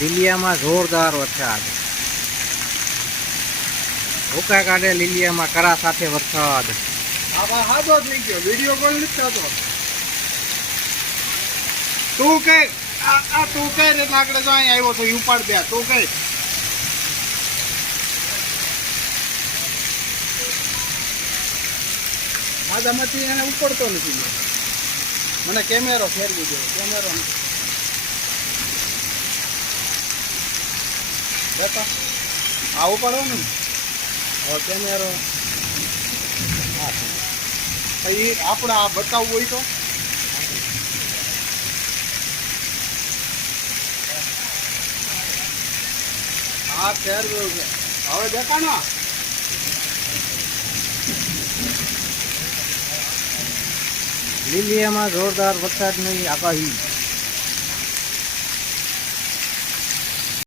લીલિયામાં જોરદાર વરસાદ. ભૂકા કાઢે લીલિયામાં કરા સાથે વરસાદ. કઈ આવ્યો તો ઉપાડ દે. તું કઈ માધામાંથી એને ઉપડતો નથી મને કેમેરો ફેરવી દે. કેમેરો નથી. બેટા, આવું ઉપાડવાનું ને? કેમેરો હા એ આપણે આ બતાવવું હોય તો? હા ફેરવ્યું છે. હવે દેખાણો લીલીયામાં જોરદાર વરસાદની આગાહી.